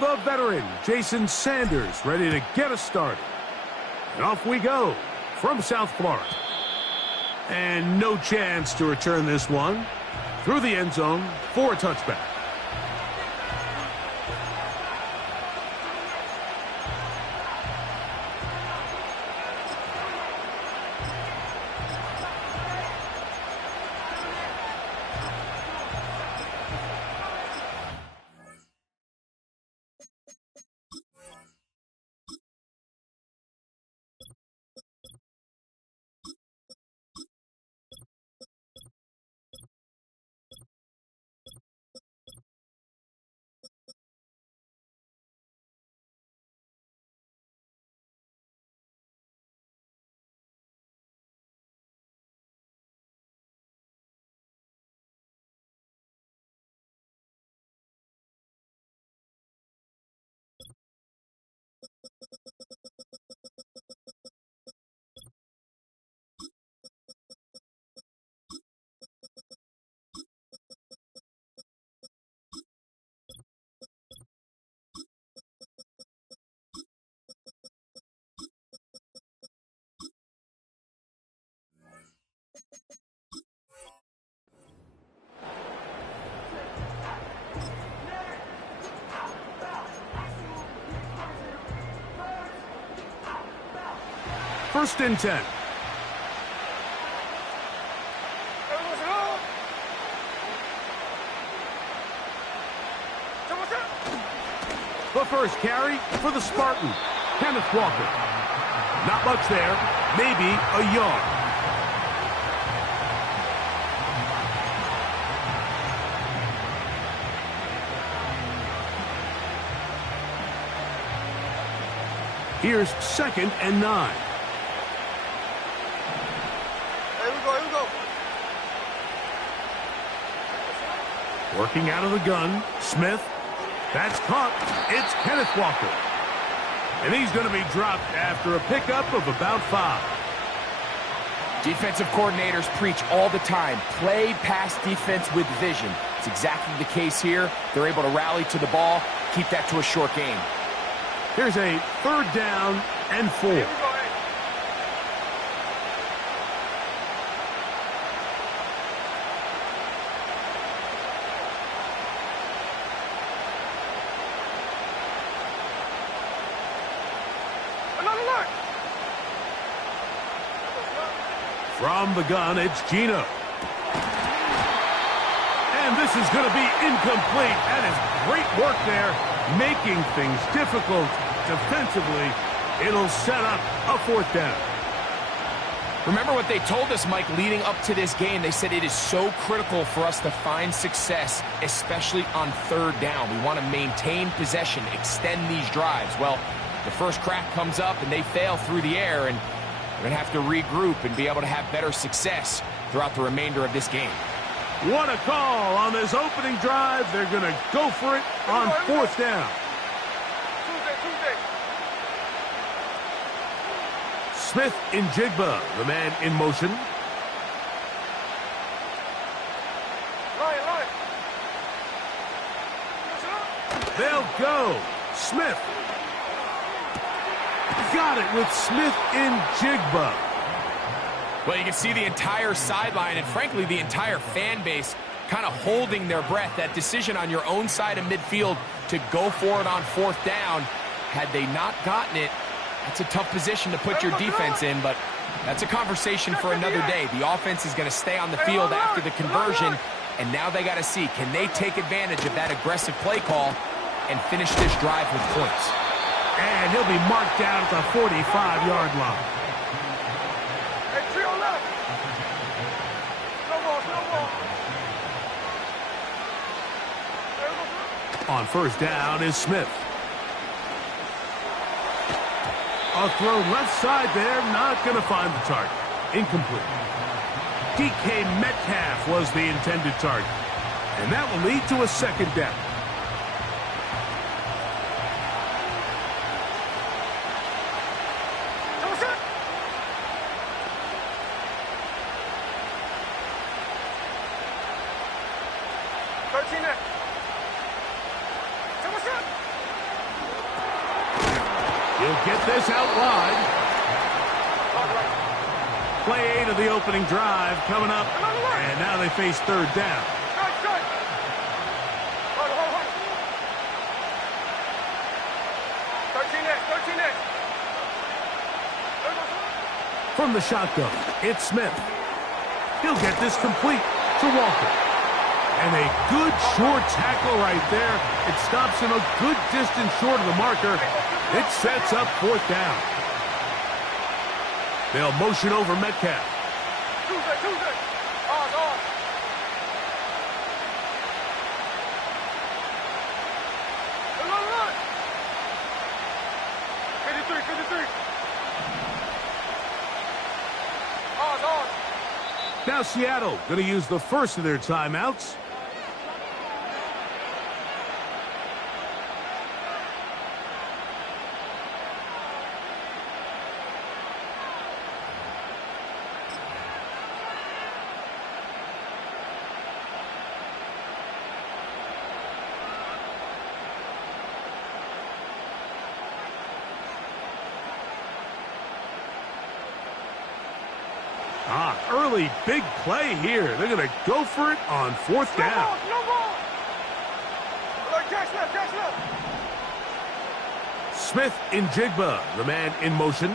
The veteran, Jason Sanders, ready to get us started. And off we go from South Florida. And no chance to return this one through the end zone for a touchback. First and 10. The first carry for the Spartan, Kenneth Walker. Not much there, maybe a yard. Here's 2nd and 9. Working out of the gun, Smith. That's caught. It's Kenneth Walker. And he's going to be dropped after a pickup of about 5. Defensive coordinators preach all the time, play pass defense with vision. It's exactly the case here. They're able to rally to the ball, keep that to a short game. Here's a 3rd down and 4. From the gun, it's Gino. And this is going to be incomplete. That is great work there, making things difficult defensively. It'll set up a 4th down. Remember what they told us, Mike, leading up to this game. They said it is so critical for us to find success, especially on 3rd down. We want to maintain possession, extend these drives. Well, the first crack comes up and they fail through the air, and we're going to have to regroup and be able to have better success throughout the remainder of this game. What a call on this opening drive. They're going to go for it on 4th down. Smith in Jigba, the man in motion. They'll go. Smith. Got it with Smith in Jigba. Well, you can see the entire sideline and, frankly, the entire fan base kind of holding their breath. That decision on your own side of midfield to go for it on 4th down, had they not gotten it, that's a tough position to put your defense in, but that's a conversation for another day. The offense is going to stay on the field after the conversion, and now they got to see, can they take advantage of that aggressive play call and finish this drive with points? And he'll be marked down at the 45-yard line. On 1st down is Smith. A throw left side there, not going to find the target. Incomplete. DK Metcalf was the intended target. And that will lead to a 2nd down. He'll get this out wide. Play 8 of the opening drive coming up, and now they face third down. From the shotgun, it's Smith. He'll get this complete to Walker. And a good short tackle right there. It stops him a good distance short of the marker. It sets up fourth down. They'll motion over Metcalf. Now Seattle going to use the first of their timeouts. Early big play here. They're going to go for it on fourth down. Smith in Jigba, the man in motion.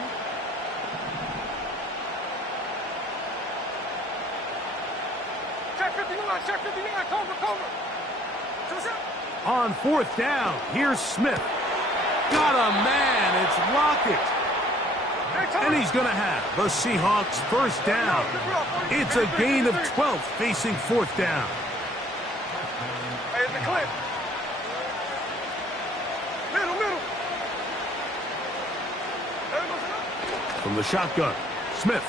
Check 59, cover. On fourth down, here's Smith. Got a man. It's Lockett. And he's going to have the Seahawks first down. It's a gain of 12 facing fourth down. From the shotgun, Smith.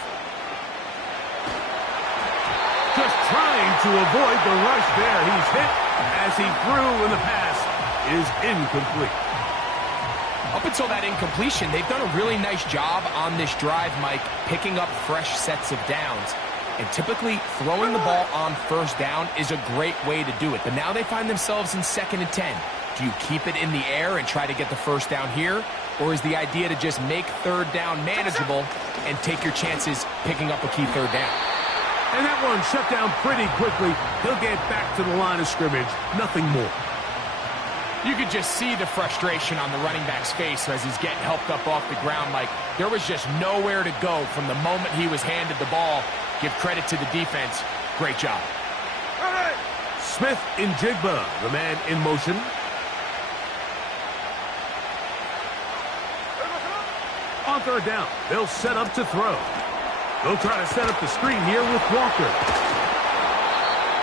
Just trying to avoid the rush there. He's hit as he threw, and the pass is incomplete. Up until that incompletion, they've done a really nice job on this drive, Mike, picking up fresh sets of downs. And typically, throwing the ball on first down is a great way to do it. But now they find themselves in 2nd and 10. Do you keep it in the air and try to get the first down here? Or is the idea to just make third down manageable and take your chances picking up a key third down? And that one shut down pretty quickly. He'll get back to the line of scrimmage. Nothing more. You could just see the frustration on the running back's face as he's getting helped up off the ground. Like, there was just nowhere to go from the moment he was handed the ball. Give credit to the defense. Great job. Smith in Jigba, the man in motion. On third down, they'll set up to throw. They'll try to set up the screen here with Walker.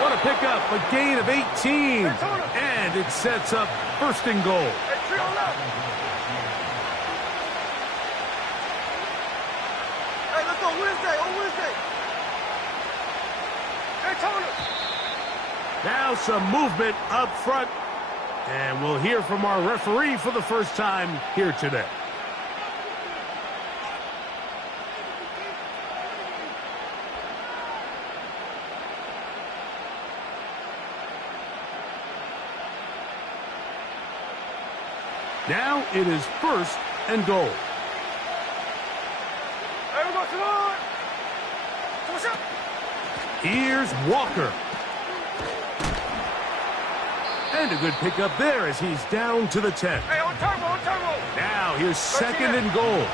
What a pickup, a gain of 18. And it sets up first and goal. Let's go Wednesday, on Wednesday. Now some movement up front. And we'll hear from our referee for the first time here today. Now it is first and goal. Here's Walker. And a good pickup there as he's down to the 10. Hey, on turbo. Now here's 2nd and goal.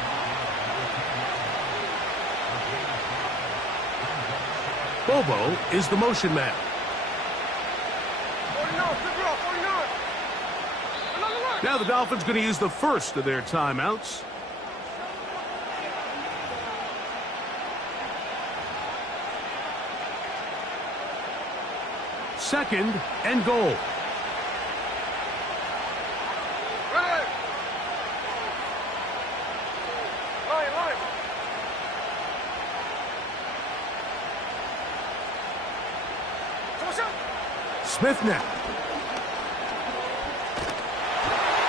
Bobo is the motion man. 49. Now the Dolphins going to use the first of their timeouts. Second and goal. Ready. Line. Smith now.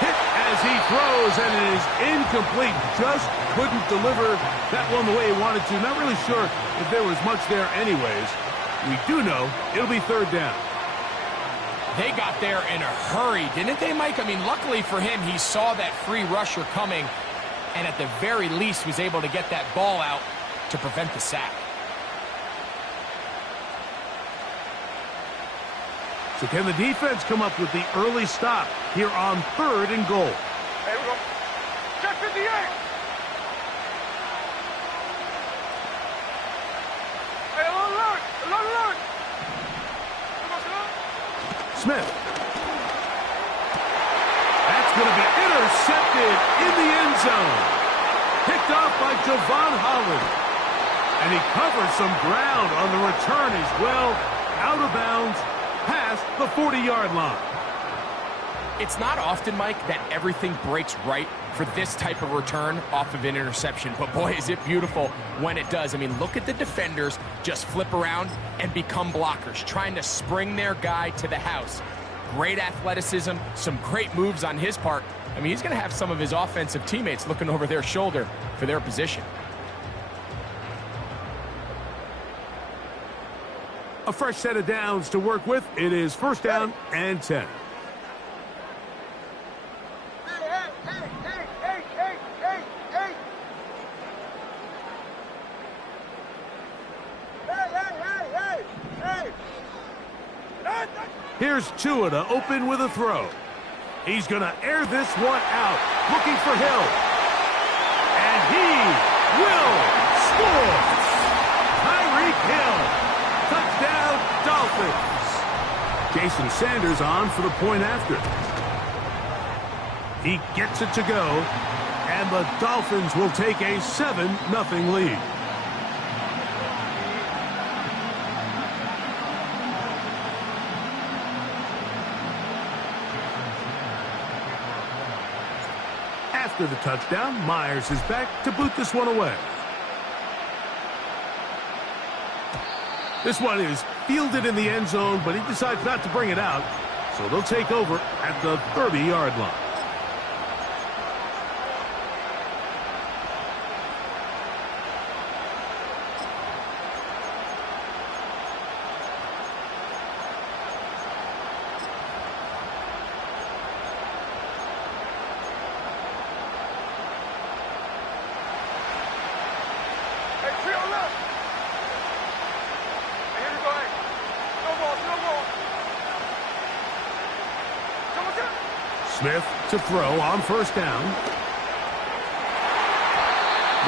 Hit as he throws, and it is incomplete. Just couldn't deliver that one the way he wanted to. Not really sure if there was much there anyways. We do know it'll be third down. They got there in a hurry, didn't they, Mike? I mean, luckily for him, he saw that free rusher coming, and at the very least was able to get that ball out to prevent the sack. So can the defense come up with the early stop here on 3rd and goal? Hey, we go. Check 58. Hey, alert. Smith. That's going to be intercepted in the end zone. Picked off by Javon Holland. And he covers some ground on the return as well. Out of bounds, past the 40-yard line. It's not often, Mike, that everything breaks right for this type of return off of an interception. But, boy, is it beautiful when it does. I mean, look at the defenders just flip around and become blockers, trying to spring their guy to the house. Great athleticism, some great moves on his part. I mean, he's going to have some of his offensive teammates looking over their shoulder for their position. A fresh set of downs to work with. It is 1st down and 10. Here's Tua to open with a throw. He's going to air this one out, looking for Hill. And he will score. Tyreek Hill. Touchdown, Dolphins. Jason Sanders on for the point after. He gets it to go, and the Dolphins will take a 7-0 lead. After the touchdown, Myers is back to boot this one away. This one is fielded in the end zone, but he decides not to bring it out, so they'll take over at the 30-yard line. Smith to throw on 1st down.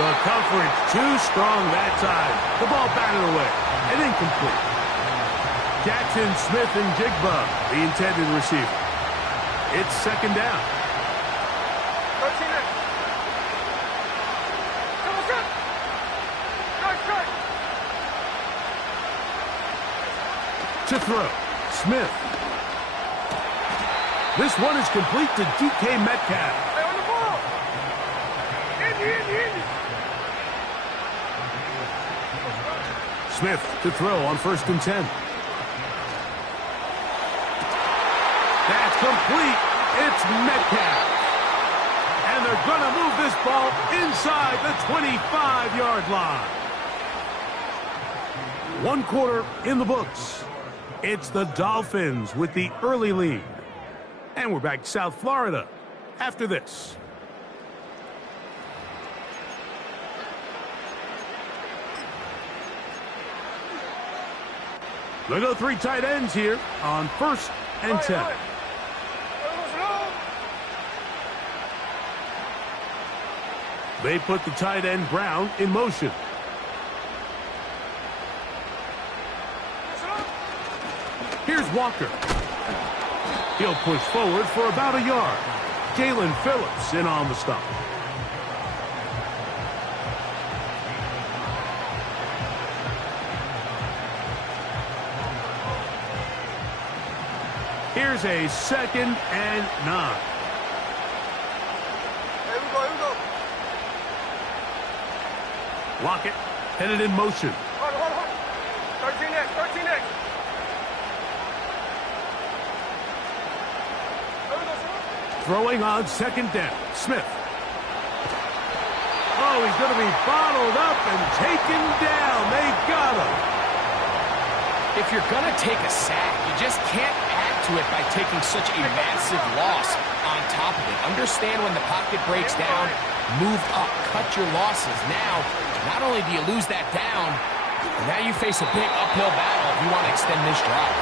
The coverage too strong that time. The ball batted away and incomplete. Jackson, Smith, and Jigba, the intended receiver. It's 2nd down. To throw, Smith. This one is complete to DK Metcalf. Hey, on the ball. Indy. Smith to throw on 1st and 10. That's complete. It's Metcalf. And they're going to move this ball inside the 25-yard line. 1 quarter in the books. It's the Dolphins with the early lead. And we're back to South Florida after this. They go 3 tight ends here on 1st and 10. They put the tight end Brown in motion. Here's Walker. He'll push forward for about a yard. Jalen Phillips in on the stop. Here's a 2nd and 9. Here we go. Lockett headed in motion. Hold. 13 next. Throwing on 2nd down. Smith. Oh, he's going to be bottled up and taken down. They got him. If you're going to take a sack, you just can't add to it by taking such a massive loss on top of it. Understand when the pocket breaks down, move up, cut your losses. Now, not only do you lose that down, but now you face a big uphill battle if you want to extend this drive.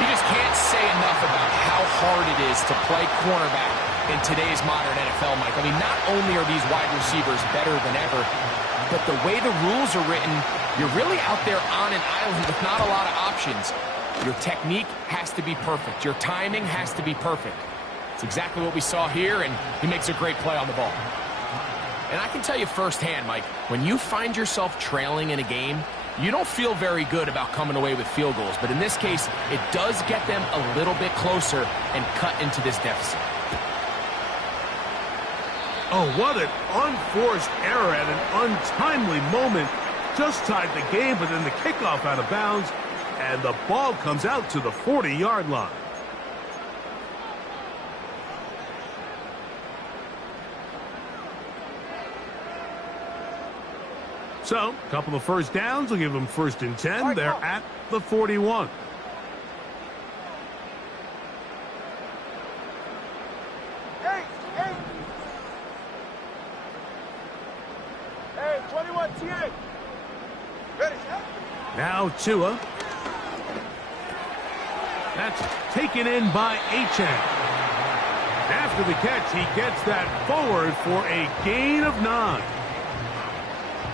You just can't say enough about how hard it is to play cornerback in today's modern NFL, Mike. I mean, not only are these wide receivers better than ever, but the way the rules are written, you're really out there on an island with not a lot of options. Your technique has to be perfect. Your timing has to be perfect. It's exactly what we saw here, and he makes a great play on the ball. And I can tell you firsthand, Mike, when you find yourself trailing in a game, you don't feel very good about coming away with field goals. But in this case, it does get them a little bit closer and cut into this deficit. Oh, what an unforced error at an untimely moment. Just tied the game, but then the kickoff out of bounds, and the ball comes out to the 40-yard line. So, a couple of first downs will give them 1st and 10. They're at the 41. Hey, 21 TA. Ready, set. Now Tua. That's taken in by Achane. After the catch, he gets that forward for a gain of 9.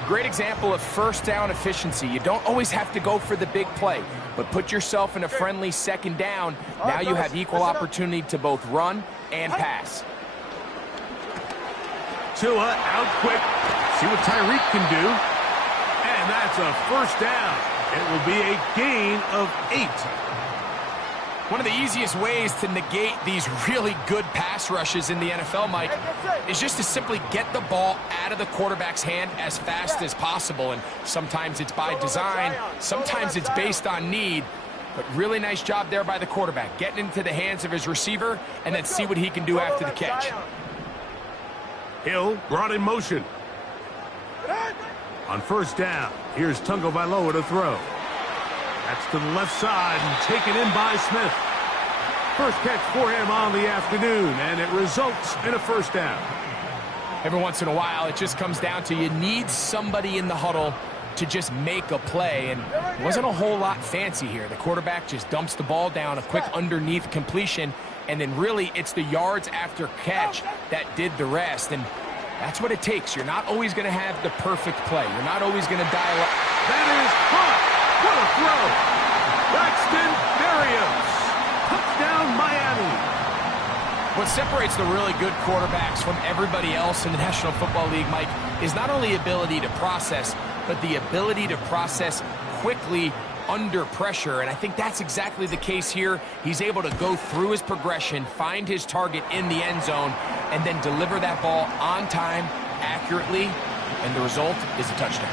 Great example of first down efficiency. You don't always have to go for the big play, but put yourself in a friendly 2nd down. Now you have equal opportunity to both run and pass. Tua out quick. See what Tyreek can do. And that's a 1st down. It will be a gain of 8. One of the easiest ways to negate these really good pass rushes in the NFL, Mike, is just to simply get the ball out of the quarterback's hand as fast as possible. And sometimes it's by design, sometimes it's based on need. But really nice job there by the quarterback, getting into the hands of his receiver and then see what he can do after the catch. Hill brought in motion. On 1st down, here's Tagovailoa to throw. That's to the left side and taken in by Smith. First catch for him on the afternoon, and it results in a 1st down. Every once in a while, it just comes down to you need somebody in the huddle to just make a play, and it wasn't a whole lot fancy here. The quarterback just dumps the ball down, a quick underneath completion, and then really it's the yards after catch that did the rest, and that's what it takes. You're not always going to have the perfect play. You're not always going to dial up. That is caught. What a throw. Braxton Berrios. Touchdown, Miami. What separates the really good quarterbacks from everybody else in the National Football League, Mike, is not only ability to process, but the ability to process quickly under pressure, and I think that's exactly the case here. He's able to go through his progression, find his target in the end zone, and then deliver that ball on time, accurately, and the result is a touchdown.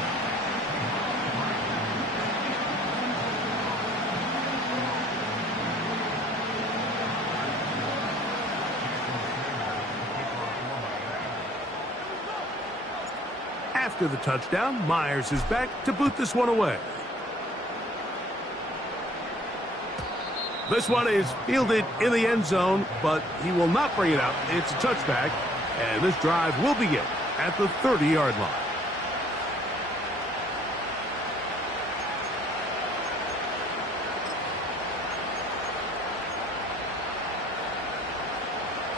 After the touchdown, Myers is back to boot this one away. This one is fielded in the end zone, but he will not bring it out. It's a touchback, and this drive will begin at the 30-yard line.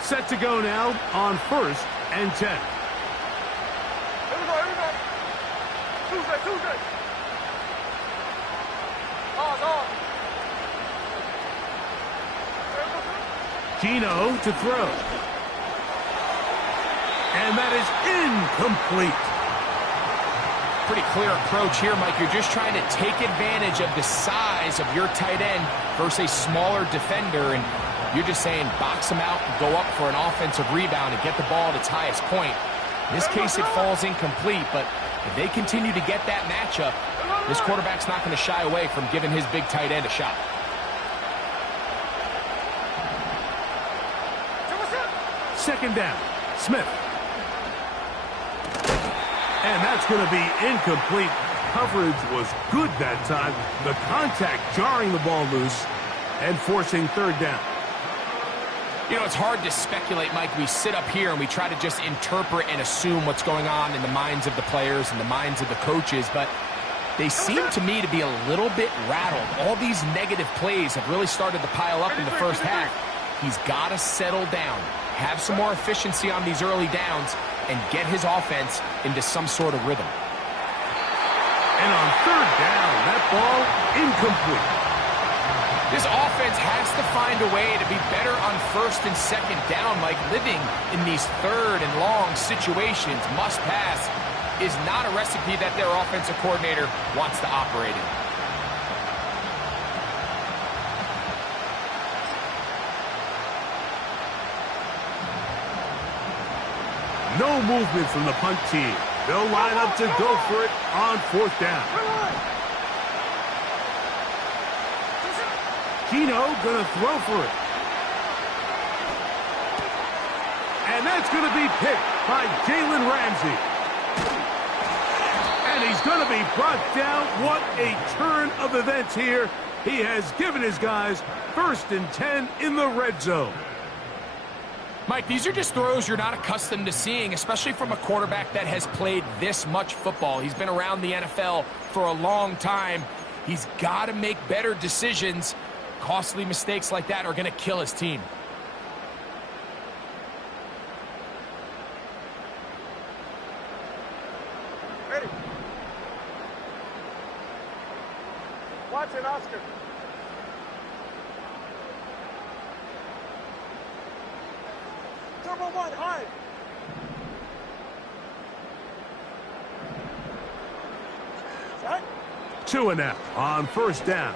Set to go now on 1st and 10. Here we go. Tuesday. On. Gino to throw. And that is incomplete. Pretty clear approach here, Mike. You're just trying to take advantage of the size of your tight end versus a smaller defender, and you're just saying box him out and go up for an offensive rebound and get the ball at its highest point. In this case, it falls incomplete, but if they continue to get that matchup, this quarterback's not going to shy away from giving his big tight end a shot. Second down, Smith. And that's going to be incomplete. coverage was good that time. The contact jarring the ball loose and forcing third down. You know, it's hard to speculate, Mike. We sit up here and we try to just interpret and assume what's going on in the minds of the players and the minds of the coaches, but they seem to me to be a little bit rattled. All these negative plays have really started to pile up in the first half. He's got to settle down, have some more efficiency on these early downs, and get his offense into some sort of rhythm. And on third down, that ball incomplete. This offense has to find a way to be better on first and second down, Mike. Living in these third and long situations, must pass, is not a recipe that their offensive coordinator wants to operate in. No movement from the punt team. They'll line up to go for it on fourth down. Gino gonna throw for it. And that's gonna be picked by Jalen Ramsey. And he's gonna be brought down. What a turn of events here. He has given his guys 1st and 10 in the red zone. Mike, these are just throws you're not accustomed to seeing, especially from a quarterback that has played this much football. He's been around the NFL for a long time. He's got to make better decisions. Costly mistakes like that are going to kill his team. Ready. Watson, Oscar. Turbo 1, high. Set. 2-0 on first down.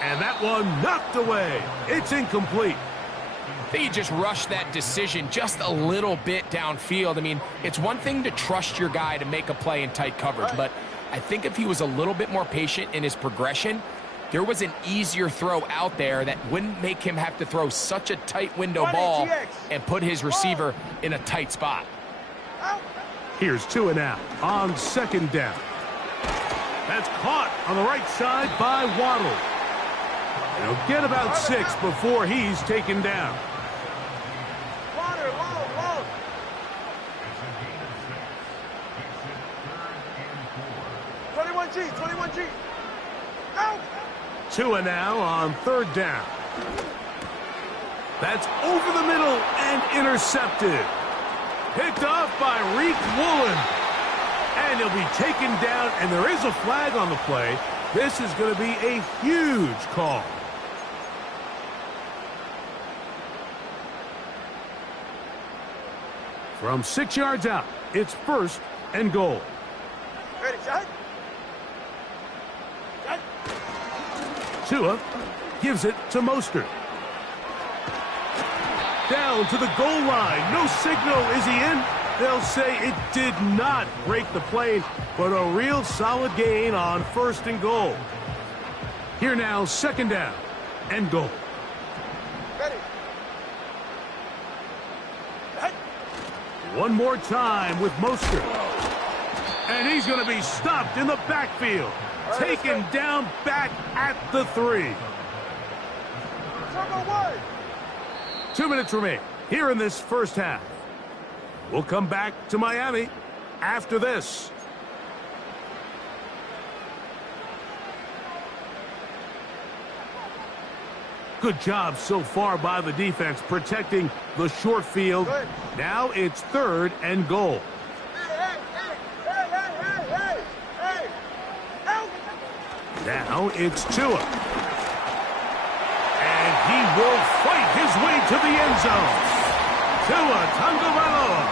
And that one knocked away. It's incomplete. I think he just rushed that decision just a little bit downfield. I mean, it's one thing to trust your guy to make a play in tight coverage, but I think if he was a little bit more patient in his progression, there was an easier throw out there that wouldn't make him have to throw such a tight window ball and put his receiver in a tight spot. Here's 2-0 on second down. That's caught on the right side by Waddle. He'll get about 6 before he's taken down. Water, low. 21G. Out. 2-0 on third down. That's over the middle and intercepted. Picked off by Reek Woolen. And he'll be taken down, and there is a flag on the play. This is going to be a huge call. From 6 yards out, it's 1st and goal. Ready, set. Tua gives it to Mostert. Down to the goal line. No signal. Is he in? They'll say it did not break the plane, but a real solid gain on 1st and goal. Here now, 2nd down and goal. Ready. Set. One more time with Mostert. And he's going to be stopped in the backfield. Taken down back at the 3. Turbo 1. 2 minutes remain here in this first half. We'll come back to Miami after this. Good job so far by the defense protecting the short field. Now it's 3rd and goal. Now it's Tua. And he will fight his way to the end zone. Tua Tagovailoa.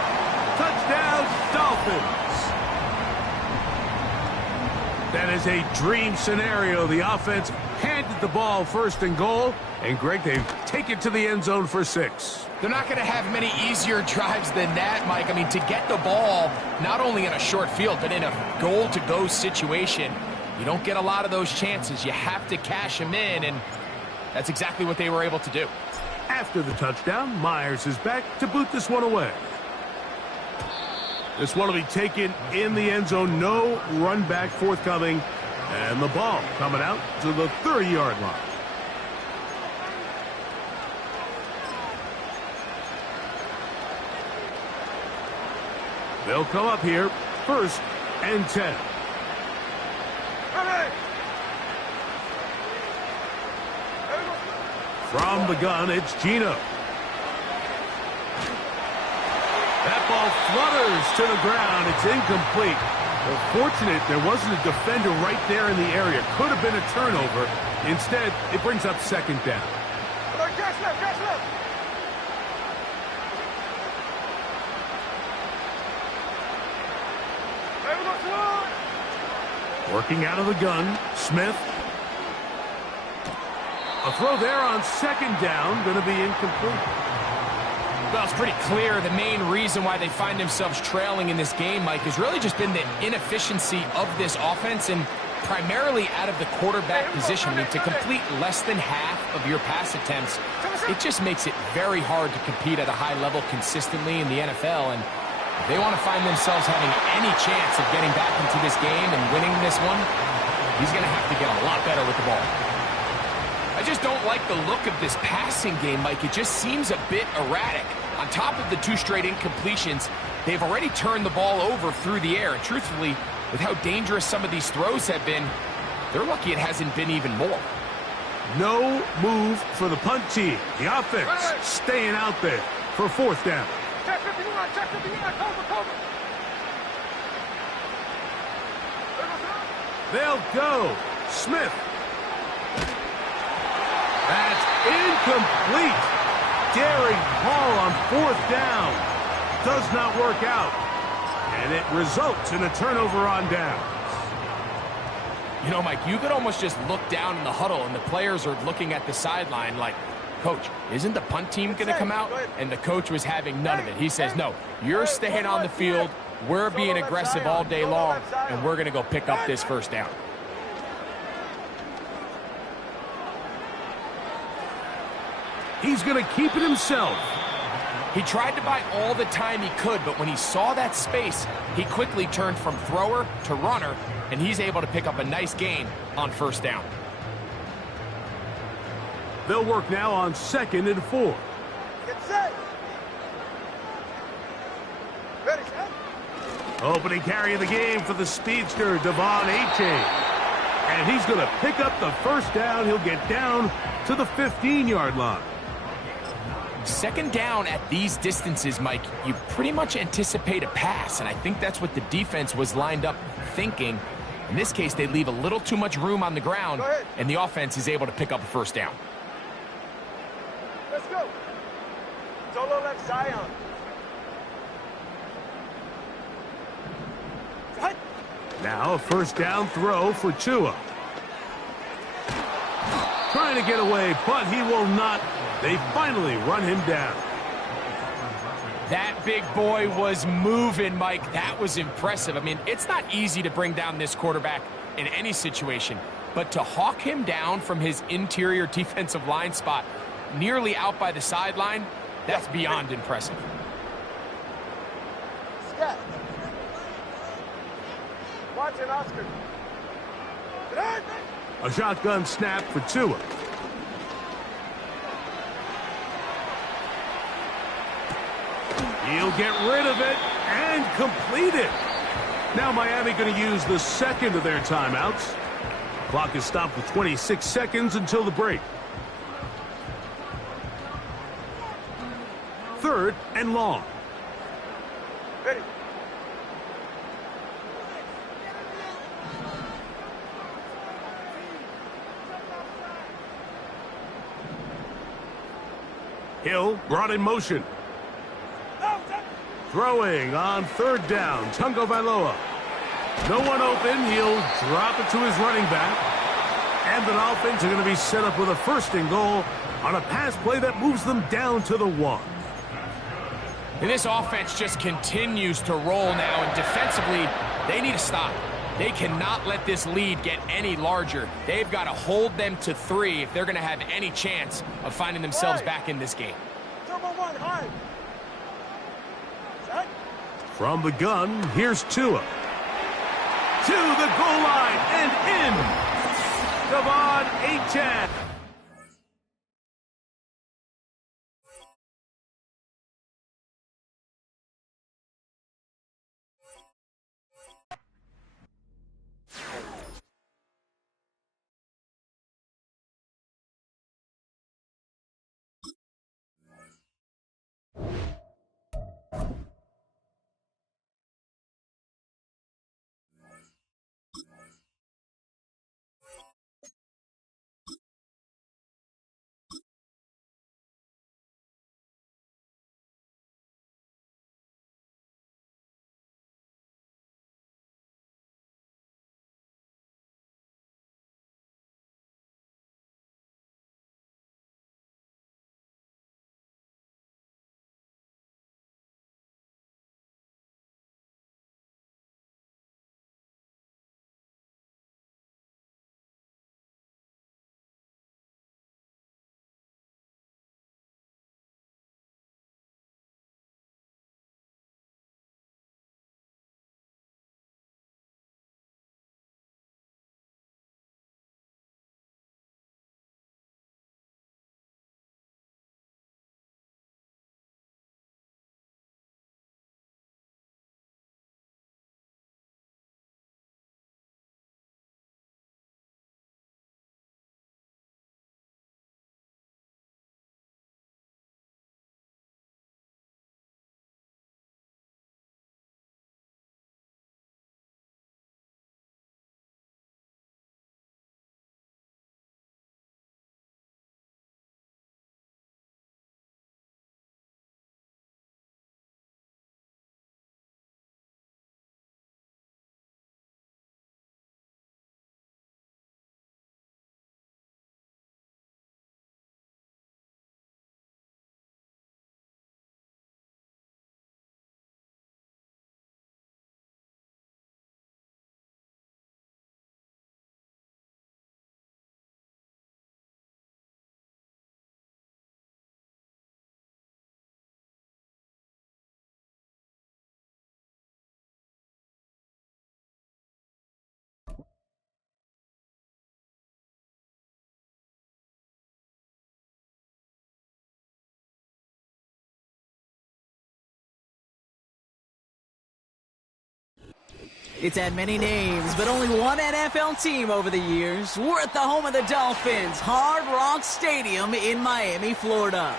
Touchdown, Dolphins. That is a dream scenario. The offense handed the ball 1st and goal. And, Greg, they take it to the end zone for 6. They're not going to have many easier drives than that, Mike. I mean, to get the ball not only in a short field, but in a goal-to-go situation, you don't get a lot of those chances. You have to cash them in, and that's exactly what they were able to do. After the touchdown, Myers is back to boot this one away. This one will be taken in the end zone. No run back forthcoming. And the ball coming out to the 30-yard line. They'll come up here, 1st and 10. From the gun, it's Gino. That ball flutters to the ground. It's incomplete. Well, fortunate there wasn't a defender right there in the area. Could have been a turnover. Instead, it brings up 2nd down. Working out of the gun, Smith. A throw there on 2nd down, going to be incomplete. Well, it's pretty clear the main reason why they find themselves trailing in this game, Mike, has really just been the inefficiency of this offense and primarily out of the quarterback position. I mean, to complete less than half of your pass attempts, it just makes it very hard to compete at a high level consistently in the NFL. And if they want to find themselves having any chance of getting back into this game and winning this one, he's going to have to get a lot better with the ball. I just don't like the look of this passing game, Mike. It just seems a bit erratic. On top of the 2 straight incompletions, they've already turned the ball over through the air. And truthfully, with how dangerous some of these throws have been, they're lucky it hasn't been even more. No move for the punt team. The offense staying out there for 4th down. Check 51, check 51, cover. They'll go. Smith. That's incomplete. Daring Hall on 4th down. Does not work out. And it results in a turnover on downs. You know, Mike, you could almost just look down in the huddle and the players are looking at the sideline like, Coach, isn't the punt team going to come out? And the coach was having none of it. He says, no, you're staying on the field. We're being aggressive all day long, and we're going to go pick up this 1st down. He's going to keep it himself. He tried to buy all the time he could, but when he saw that space, he quickly turned from thrower to runner, and he's able to pick up a nice gain on 1st down. They'll work now on 2nd and 4. Get set. Ready, set. Opening carry of the game for the speedster, Devon Achane. And he's going to pick up the 1st down. He'll get down to the 15-yard line. 2nd down at these distances, Mike, you pretty much anticipate a pass, and I think that's what the defense was lined up thinking. In this case, they leave a little too much room on the ground, and the offense is able to pick up a 1st down. Let's go. Solo left Zion. Now a 1st down throw for Tua. Trying to get away, but he will not. They finally run him down. That big boy was moving, Mike. That was impressive. I mean, it's not easy to bring down this quarterback in any situation, but to hawk him down from his interior defensive line spot nearly out by the sideline, that's beyond impressive. Scat. Watson, Oscar. A shotgun snap for Tua. He'll get rid of it and complete it. Now Miami going to use the 2nd of their timeouts. Clock is stopped with 26 seconds until the break. 3rd and long. Ready. Hill brought in motion. Throwing on 3rd down, Tungo Vailoa. No one open. He'll drop it to his running back. And the Dolphins are going to be set up with a 1st and goal on a pass play that moves them down to the 1. And this offense just continues to roll now, and defensively, they need to stop. They cannot let this lead get any larger. They've got to hold them to 3 if they're going to have any chance of finding themselves back in this game. Turbo 1, high. Set. From the gun, here's Tua. To the goal line and in. Devon Achane. It's had many names, but only one NFL team over the years. We're at the home of the Dolphins, Hard Rock Stadium in Miami, Florida.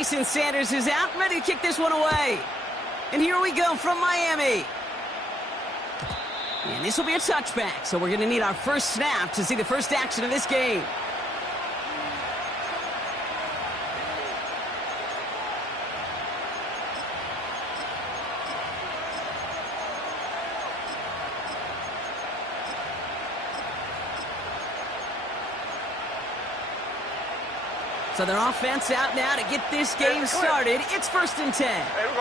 Jason Sanders is out, ready to kick this one away. And here we go from Miami. And this will be a touchback, so we're going to need our first snap to see the first action of this game. So their offense out now to get this game started. It's 1st and 10. Hey, we go.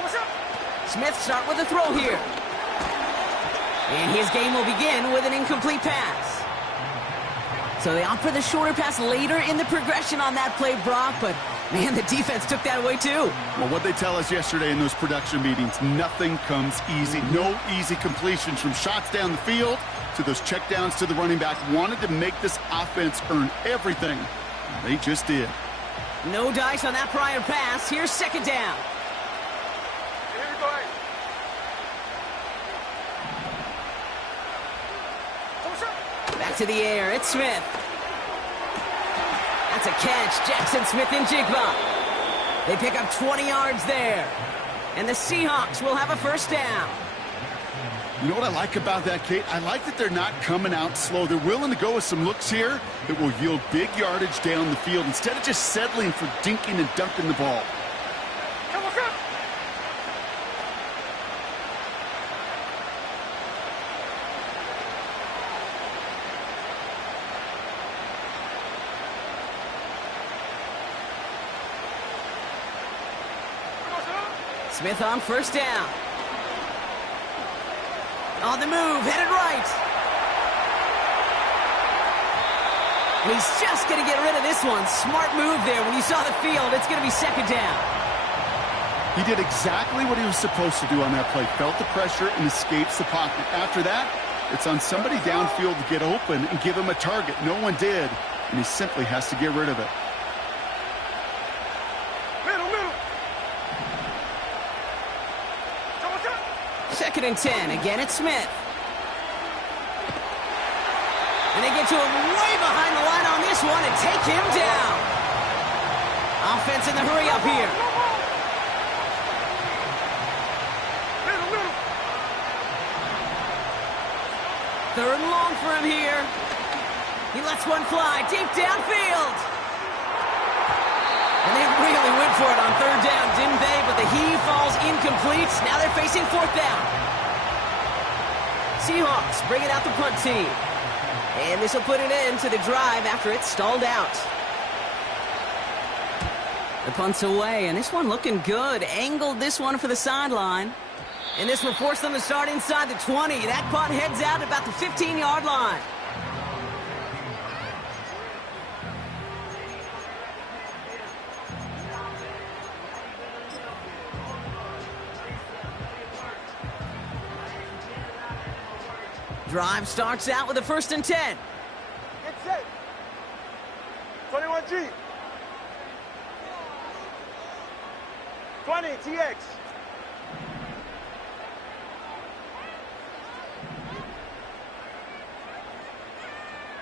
What's up? Smith start with a throw here. And his game will begin with an incomplete pass. So they opt for the shorter pass later in the progression on that play, Brock, but man, the defense took that away too. Well, what they tell us yesterday in those production meetings, nothing comes easy. No easy completions from shots down the field to those checkdowns to the running back. Wanted to make this offense earn everything. They just did. No dice on that prior pass. Here's 2nd down. Here we go. What's up? Back to the air. It's Smith. That's a catch. Jackson Smith and Jigba. They pick up 20 yards there. And the Seahawks will have a 1st down. You know what I like about that, Kate? I like that they're not coming out slow. They're willing to go with some looks here that will yield big yardage down the field instead of just settling for dinking and dunking the ball. Come on, come. Smith on first down. On the move, headed right. He's just going to get rid of this one. Smart move there. When you saw the field, it's going to be second down. He did exactly what he was supposed to do on that play. Felt the pressure and escapes the pocket. After that, it's on somebody downfield to get open and give him a target. No one did, and he simply has to get rid of it. Second and 10. Again, it's Smith. And they get to him way behind the line on this one and take him down. Offense in the hurry up here. Third and long for him here. He lets one fly deep downfield. And they really went for it on third down, didn't they? But the heave falls incomplete. Now they're facing fourth down. Seahawks bringing out the punt team. And this will put an end to the drive after it's stalled out. The punt's away, and this one looking good. Angled this one for the sideline. And this will force them to start inside the 20. That punt heads out at about the 15-yard line. Drive starts out with a 1st and 10. Get set. 21G. 20, TX.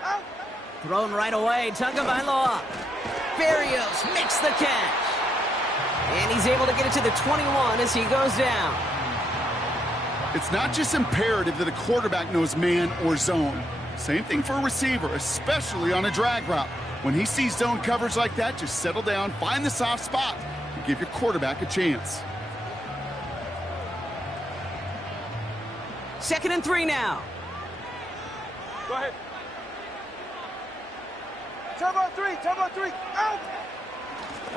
Out. Thrown right away. Tagovailoa. Berrios makes the catch. And he's able to get it to the 21 as he goes down. It's not just imperative that a quarterback knows man or zone. Same thing for a receiver, especially on a drag route. When he sees zone coverage like that, just settle down, find the soft spot, and give your quarterback a chance. 2nd and 3 now. Go ahead. Turbo 3, out!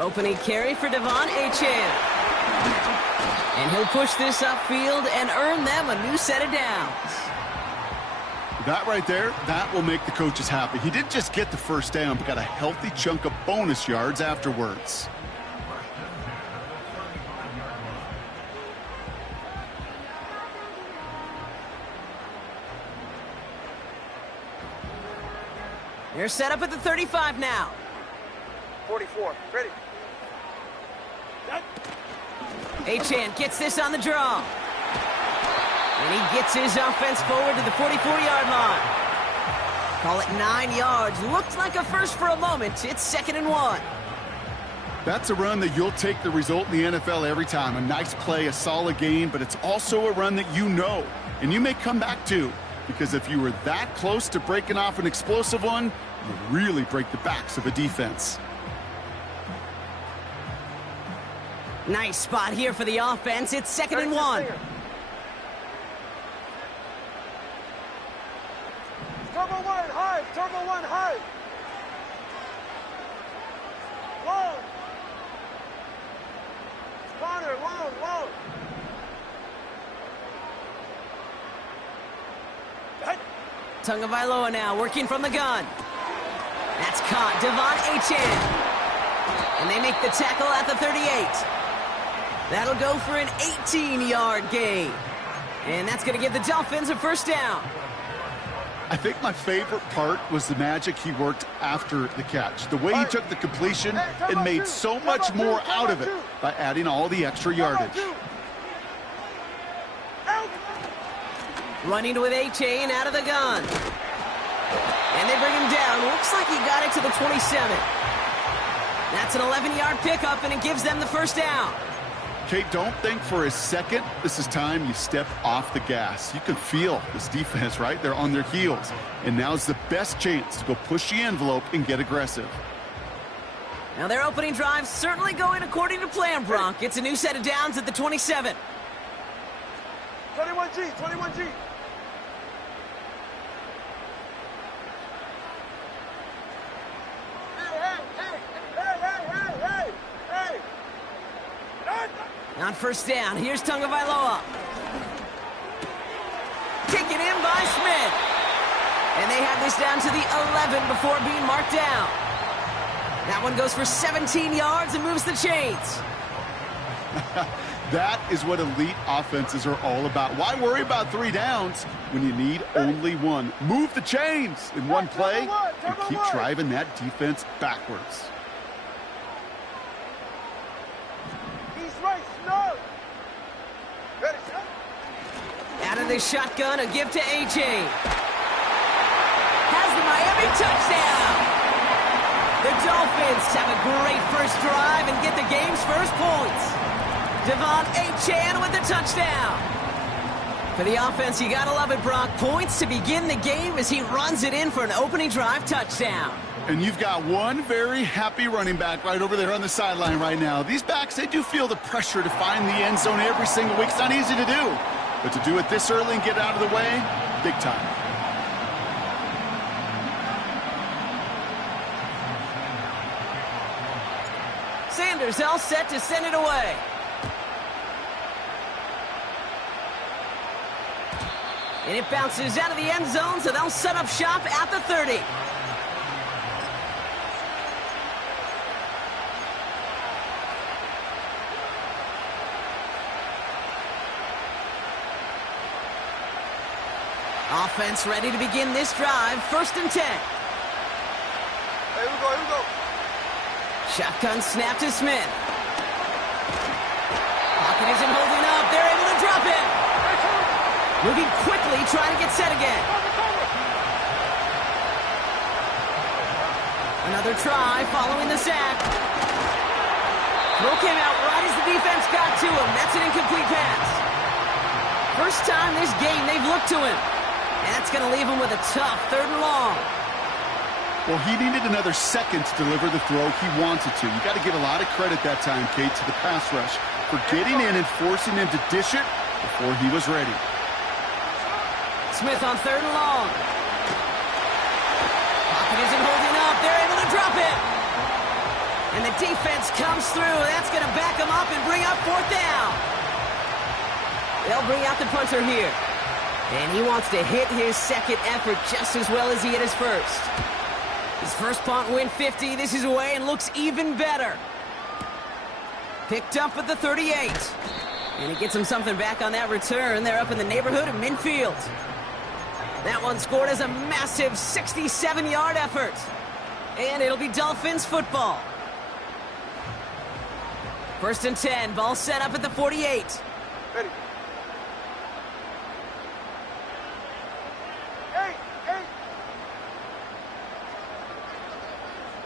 Opening carry for Devon Achane. And he'll push this upfield and earn them a new set of downs. That right there, that will make the coaches happy. He didn't just get the first down, but got a healthy chunk of bonus yards afterwards. They're set up at the 35 now. 44, ready. Achane gets this on the draw. And he gets his offense forward to the 44-yard line. Call it 9 yards. Looked like a first for a moment. It's 2nd and 1. That's a run that you'll take the result in the NFL every time. A nice play, a solid game, but it's also a run that you know, and you may come back to. Because if you were that close to breaking off an explosive one, you really break the backs of a defense. Nice spot here for the offense. It's 2nd and 1. Turbo 1, high. Turbo 1, high. Long. Connor, long. Tagovailoa now working from the gun. That's caught. Devon Achane. And they make the tackle at the 38. That'll go for an 18-yard gain. And that's going to give the Dolphins a first down. I think my favorite part was the magic he worked after the catch. The way he took the completion and made so much more out of it by adding all the extra yardage. Running with Achane out of the gun. And they bring him down. Looks like he got it to the 27. That's an 11-yard pickup, and it gives them the first down. Kate, don't think for a second this is time you step off the gas. You can feel this defense, right? They're on their heels. And now's the best chance to go push the envelope and get aggressive. Now their opening drive certainly going according to plan, Bronk. It's a new set of downs at the 27. 21G. On first down, here's Tagovailoa. Taken in by Smith. And they have this down to the 11 before being marked down. That one goes for 17 yards and moves the chains. That is what elite offenses are all about. Why worry about 3 downs when you need only 1? Move the chains in one play and keep driving that defense backwards. He's right, no. Ready, set. Out of the shotgun, a give to A.J. Has the Miami touchdown. The Dolphins have a great first drive and get the game's first points. Devon Achane with the touchdown. For the offense, you gotta love it, Brock. Points to begin the game as he runs it in for an opening drive touchdown. And you've got one very happy running back right over there on the sideline right now. These backs, they do feel the pressure to find the end zone every single week. It's not easy to do. But to do it this early and get out of the way, big time. Sanders all set to send it away. And it bounces out of the end zone, so they'll set up shop at the 30. Offense ready to begin this drive. 1st and 10. Hey, here we go. Shotgun snap to Smith. Pocket isn't holding up. They're able to drop it. Moving quickly, trying to get set again. Another try following the sack. Throw came out right as the defense got to him. That's an incomplete pass. First time this game they've looked to him. And that's going to leave him with a tough 3rd and long. Well, he needed another second to deliver the throw he wanted to. You got to give a lot of credit that time, Kate, to the pass rush for getting in and forcing him to dish it before he was ready. Smith on 3rd and long. Pocket isn't holding up. They're able to drop it. And the defense comes through. That's going to back him up and bring up 4th down. They'll bring out the punter here. And he wants to hit his second effort just as well as he hit his first. His first punt went 50. This is away and looks even better. Picked up at the 38. And he gets him something back on that return. They're up in the neighborhood of midfield. That one scored as a massive 67-yard effort. And it'll be Dolphins football. 1st and 10. Ball set up at the 48. Ready.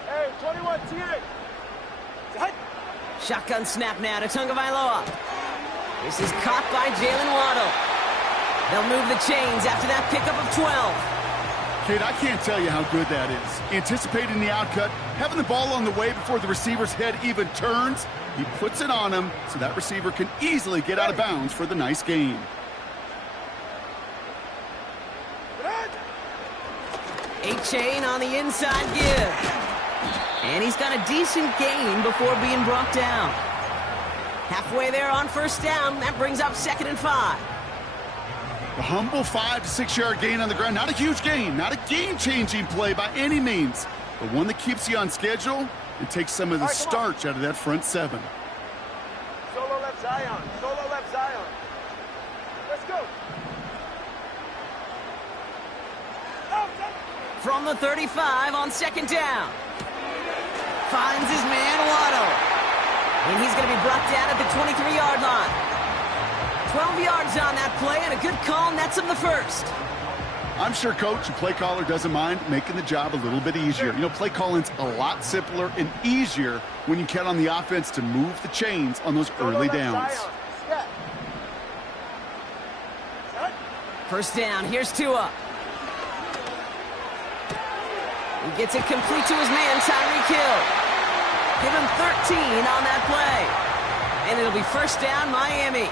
Hey, 21, T8. Shotgun snap now to Tagovailoa. This is caught by Jalen Waddle. They'll move the chains after that pickup of 12. Kid, I can't tell you how good that is. Anticipating the outcut, having the ball on the way before the receiver's head even turns, he puts it on him so that receiver can easily get out of bounds for the nice gain. A-chain on the inside give. And he's got a decent gain before being brought down. Halfway there on 1st down. That brings up 2nd and 5. A humble 5 to 6 yard gain on the ground. Not a huge gain, not a game-changing play by any means, but one that keeps you on schedule and takes some of the starch out of that front 7. Solo left Zion. Solo left Zion. Let's go. From the 35 on 2nd down. Finds his man, Waddle. And he's going to be brought down at the 23-yard line. 12 yards on that play, and a good call nets him the first. I'm sure Coach and play caller doesn't mind making the job a little bit easier. You know, play calling's a lot simpler and easier when you count on the offense to move the chains on those early downs. 1st down, here's Tua. He gets it complete to his man, Tyreek Hill. Give him 13 on that play. And it'll be 1st down, Miami.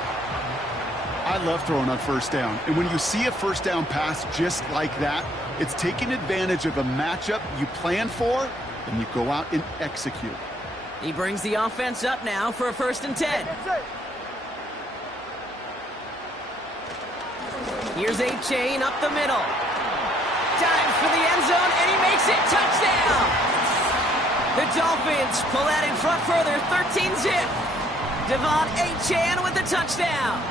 I love throwing on 1st down. And when you see a 1st down pass just like that, it's taking advantage of a matchup you plan for, and you go out and execute. He brings the offense up now for a 1st and 10. Here's A-Chain up the middle. Dives for the end zone, and he makes it. Touchdown! The Dolphins pull out in front further, 13-zip. Devon A-Chain with the touchdown.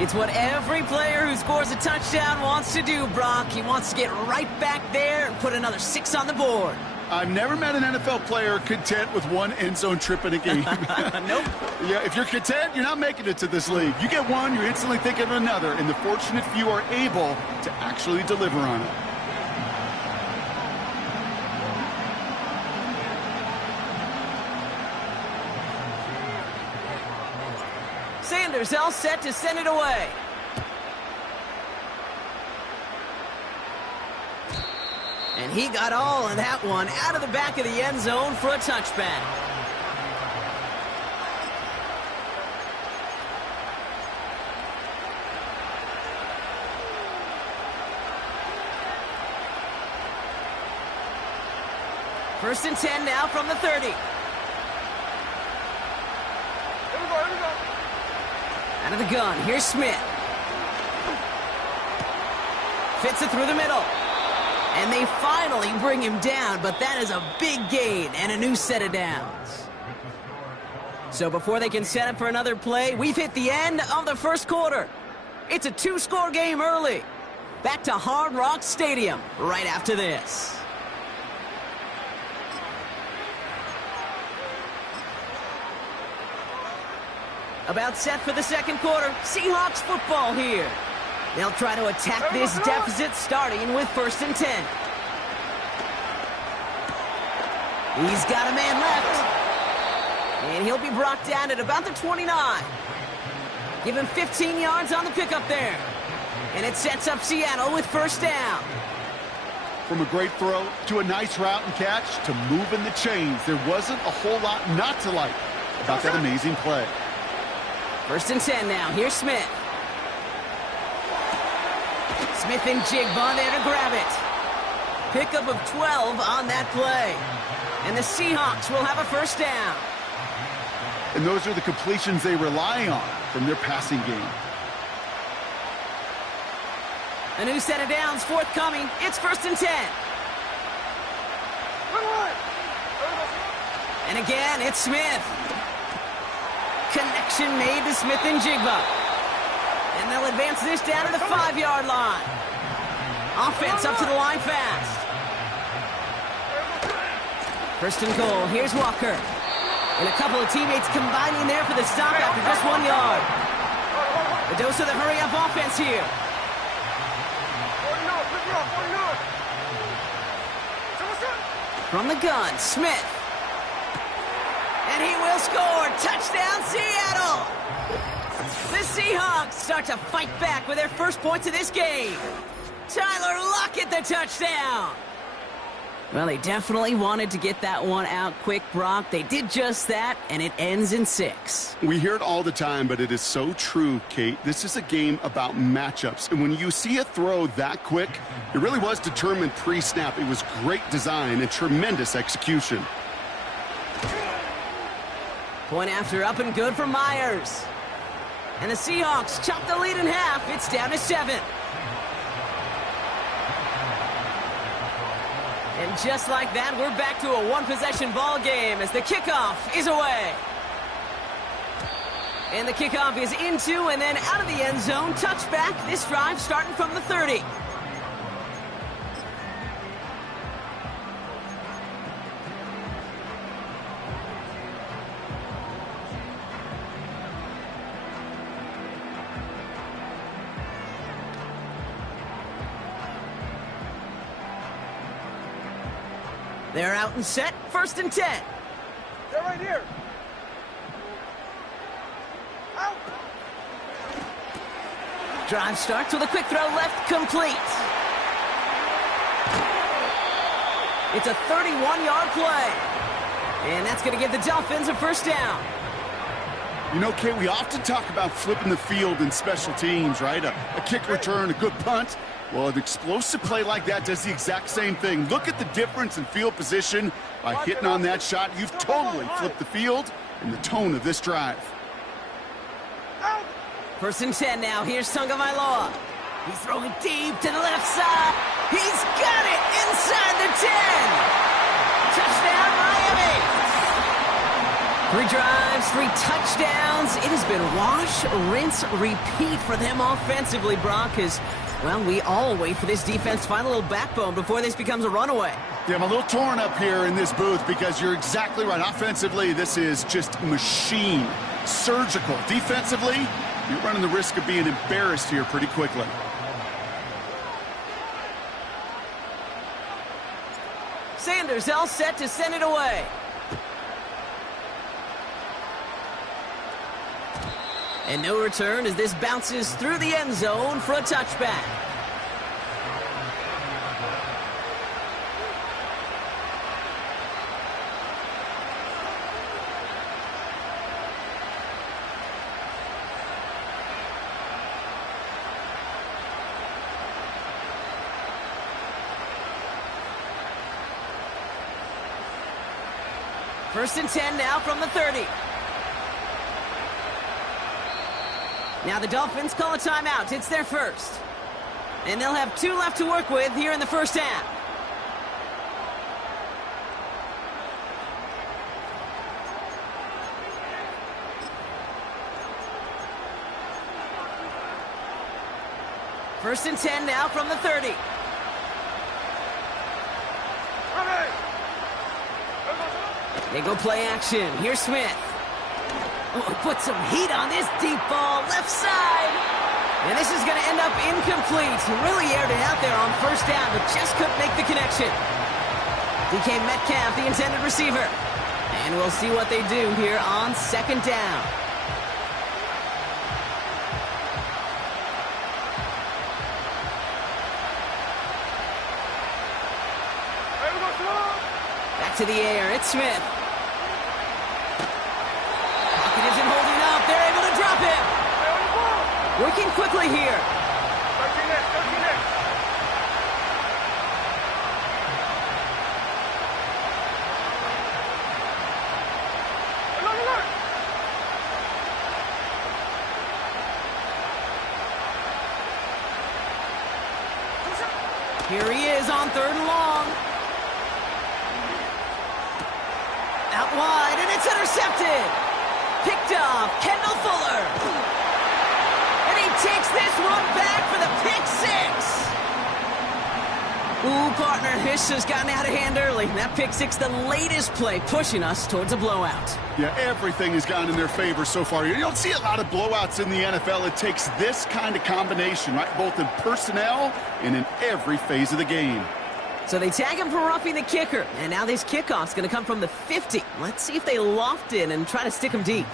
It's what every player who scores a touchdown wants to do, Brock. He wants to get right back there and put another 6 on the board. I've never met an NFL player content with one end zone trip in a game. Nope. Yeah, if you're content, you're not making it to this league. You get one, you're instantly thinking of another, and the fortunate few are able to actually deliver on it. Sanders all set to send it away. And he got all of that one out of the back of the end zone for a touchback. First and 10 now from the 30. Here we go. Out of the gun, here's Smith. Fits it through the middle. And they finally bring him down, but that is a big gain and a new set of downs. So before they can set up for another play, we've hit the end of the first quarter. It's a 2-score game early. Back to Hard Rock Stadium right after this. About set for the second quarter. Seahawks football here. They'll try to attack this deficit starting with first and 10. He's got a man left. And he'll be brought down at about the 29. Give him 15 yards on the pickup there. And it sets up Seattle with first down. From a great throw to a nice route and catch to moving the chains, there wasn't a whole lot not to like about that amazing play. First and 10 now. Here's Smith. Smith and Jigba there to grab it. Pickup of 12 on that play. And the Seahawks will have a first down. And those are the completions they rely on from their passing game. A new set of downs forthcoming. It's first and 10. And again, it's Smith. Connection made to Smith and Jigba. And they'll advance this down to the 5-yard line. Offense up to the line fast. First and goal. Here's Walker. And a couple of teammates combining there for the stop after just 1 yard. The dose of the hurry-up offense here. From the gun, Smith. And he will score. Touchdown, Seattle! The Seahawks start to fight back with their first points of this game. Tyler Lockett, the touchdown! Well, they definitely wanted to get that one out quick, Brock. They did just that, and it ends in 6. We hear it all the time, but it is so true, Kate. This is a game about matchups. And when you see a throw that quick, it really was determined pre-snap. It was great design and tremendous execution. Point after up and good for Myers. And the Seahawks chop the lead in half. It's down to 7. And just like that, we're back to a one-possession ball game as the kickoff is away. And the kickoff is into and then out of the end zone. Touchback, this drive starting from the 30. They're out and set. First and 10. They're right here. Out. Drive starts with a quick throw left, complete. It's a 31-yard play. And that's going to give the Dolphins a first down. You know, Kate, we often talk about flipping the field in special teams, right? A kick return, a good punt. Well, an explosive play like that does the exact same thing. Look at the difference in field position. By hitting on that shot, you've totally flipped the field and the tone of this drive. First and 10 now. Here's Tagovailoa. He's throwing deep to the left side. He's got it inside the 10. Touchdown, Miami. 3 drives, 3 touchdowns. It has been wash, rinse, repeat for them offensively, Brock, as, well, we all wait for this defense to find a little backbone before this becomes a runaway. Yeah, I'm a little torn up here in this booth because you're exactly right. Offensively, this is just machine, surgical. Defensively, you're running the risk of being embarrassed here pretty quickly. Sanders all set to send it away. And no return as this bounces through the end zone for a touchback. First and 10 now from the 30. Now the Dolphins call a timeout. It's their first. And they'll have 2 left to work with here in the first half. First and 10 now from the 30. They go play action. Here's Smith. Oh, put some heat on this deep ball, left side. And this is going to end up incomplete. Really aired it out there on first down, but just couldn't make the connection. DK Metcalf, the intended receiver. And we'll see what they do here on second down. Back to the air, it's Smith. Pocket isn't holding up, they're able to drop him. Working quickly here. 13 Here he is on 3rd and long. Out wide, and it's intercepted. Picked off, Kendall Fuller. And he takes this one back for the pick 6. Ooh, partner, this has gotten out of hand early. That pick 6, the latest play, pushing us towards a blowout. Yeah, everything has gone in their favor so far. You don't see a lot of blowouts in the NFL. It takes this kind of combination, right? Both in personnel and in every phase of the game. So they tag him for roughing the kicker. And now this kickoff's going to come from the 50. Let's see if they loft in and try to stick him deep.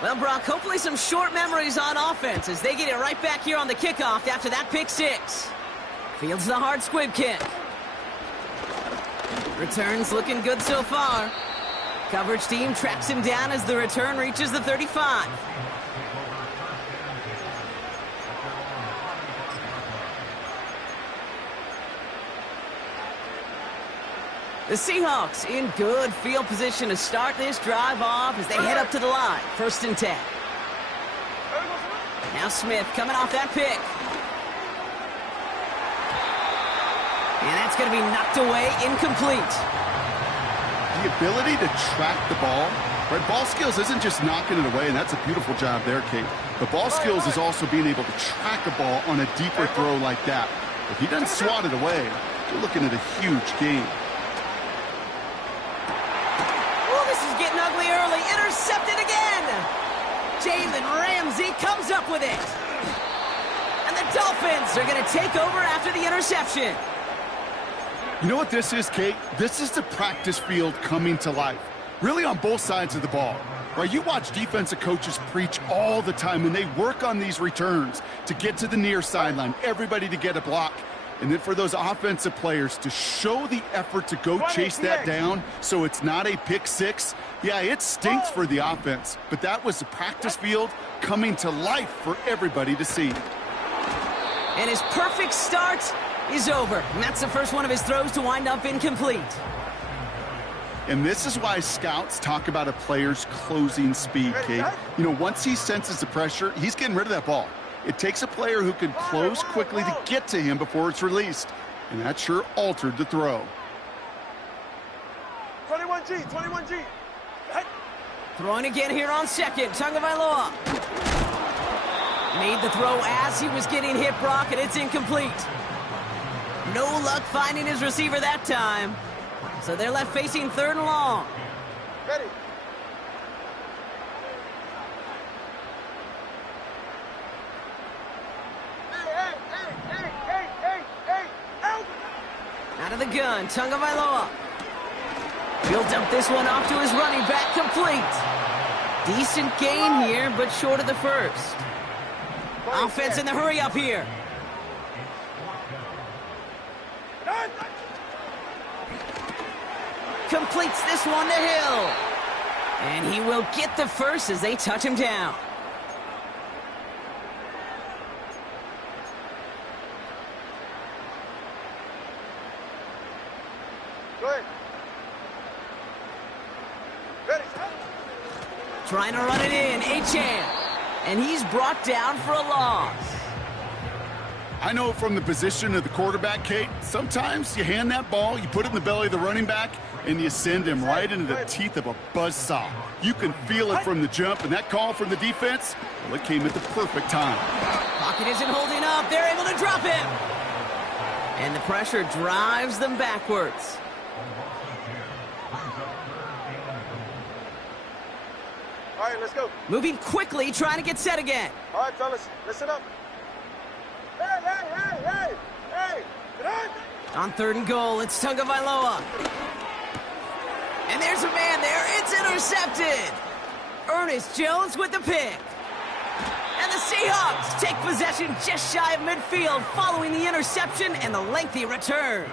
Well, Brock, hopefully some short memories on offense as they get it right back here on the kickoff after that pick 6. Fields the hard squib kick. Returns looking good so far. Coverage team tracks him down as the return reaches the 35. The Seahawks in good field position to start this drive off as they head up to the line. 1st and 10. Now Smith coming off that pick. And that's going to be knocked away, incomplete. The ability to track the ball, right? Ball skills isn't just knocking it away, and that's a beautiful job there, Kate. The ball skills is also being able to track a ball on a deeper throw like that. If he doesn't swat it away, you're looking at a huge game. Getting ugly early, intercepted again. Jalen Ramsey comes up with it. And the Dolphins are going to take over after the interception. You know what this is, Kate? This is the practice field coming to life. Really on both sides of the ball. Right? You watch defensive coaches preach all the time, and they work on these returns to get to the near sideline, everybody to get a block. And then for those offensive players to show the effort to go chase that down so it's not a pick 6, yeah, it stinks for the offense. But that was the practice field coming to life for everybody to see. And his perfect start is over. And that's the first one of his throws to wind up incomplete. And this is why scouts talk about a player's closing speed, Kate. You know, once he senses the pressure, he's getting rid of that ball. It takes a player who can close quickly to get to him before it's released. And that sure altered the throw. 21G, 21G. Throwing again here on second. Tagovailoa made the throw as he was getting hit, Brock, and it's incomplete. No luck finding his receiver that time. So they're left facing 3rd and long. Ready. Hey, out! Out of the gun, Tagovailoa. He'll dump this one off to his running back, complete. Decent gain here, but short of the first. Offense in the hurry up here. Completes this one to Hill. And he will get the first as they touch him down. Good. Ready. Trying to run it in, Achane. And he's brought down for a loss. I know from the position of the quarterback, Kate, sometimes you hand that ball, you put it in the belly of the running back, and you send him right into the teeth of a buzzsaw. You can feel it from the jump, and that call from the defense, well, it came at the perfect time. Pocket isn't holding up. They're able to drop him. And the pressure drives them backwards. All right, let's go. Moving quickly, trying to get set again. All right, fellas, listen up. Hey! Get on! On 3rd and goal, it's Tagovailoa. And there's a man there. It's intercepted. Ernest Jones with the pick. And the Seahawks take possession just shy of midfield following the interception and the lengthy return.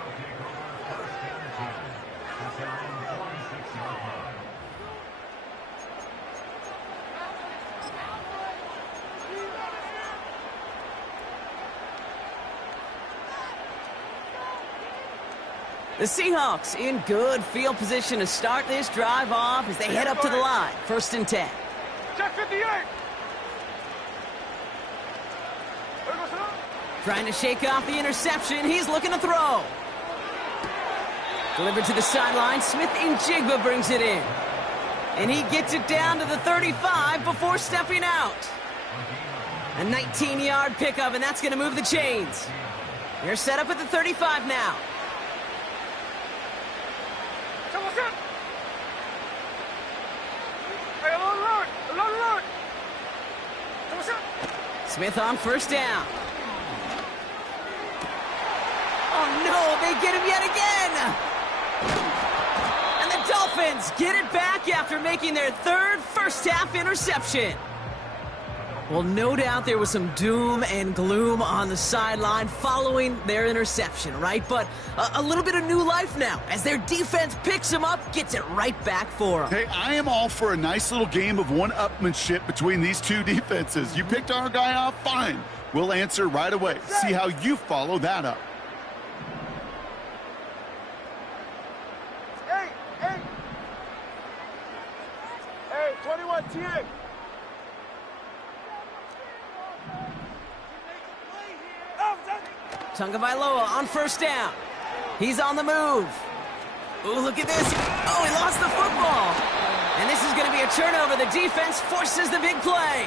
The Seahawks in good field position to start this drive off as they head up to the line. 1st and 10. Check 58. Trying to shake off the interception. He's looking to throw. Delivered to the sideline. Smith Njigba brings it in. And he gets it down to the 35 before stepping out. A 19-yard pickup, and that's going to move the chains. They're set up at the 35 now. Smith on 1st down. Oh no, they get him yet again! And the Dolphins get it back after making their 3rd first-half interception. Well, no doubt there was some doom and gloom on the sideline following their interception, right? But a little bit of new life now as their defense picks them up, gets it right back for them. Hey, I am all for a nice little game of one-upmanship between these two defenses. You picked our guy off, fine. We'll answer right away. See how you follow that up. Hey, 21 TA. Tagovailoa on 1st down. He's on the move. Ooh, look at this. Oh, he lost the football. And this is going to be a turnover. The defense forces the big play.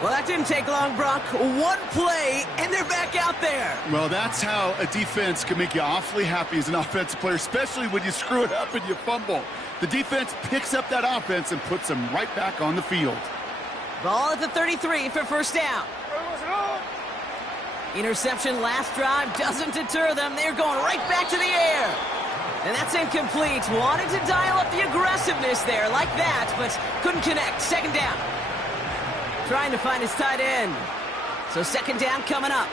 Well, that didn't take long, Brock. One play, and they're back out there. Well, that's how a defense can make you awfully happy as an offensive player, especially when you screw it up and you fumble. The defense picks up that offense and puts them right back on the field. Ball at the 33 for 1st down. Interception last drive doesn't deter them. They're going right back to the air. And that's incomplete. Wanted to dial up the aggressiveness there like that, but couldn't connect. 2nd down. Trying to find his tight end. So 2nd down coming up.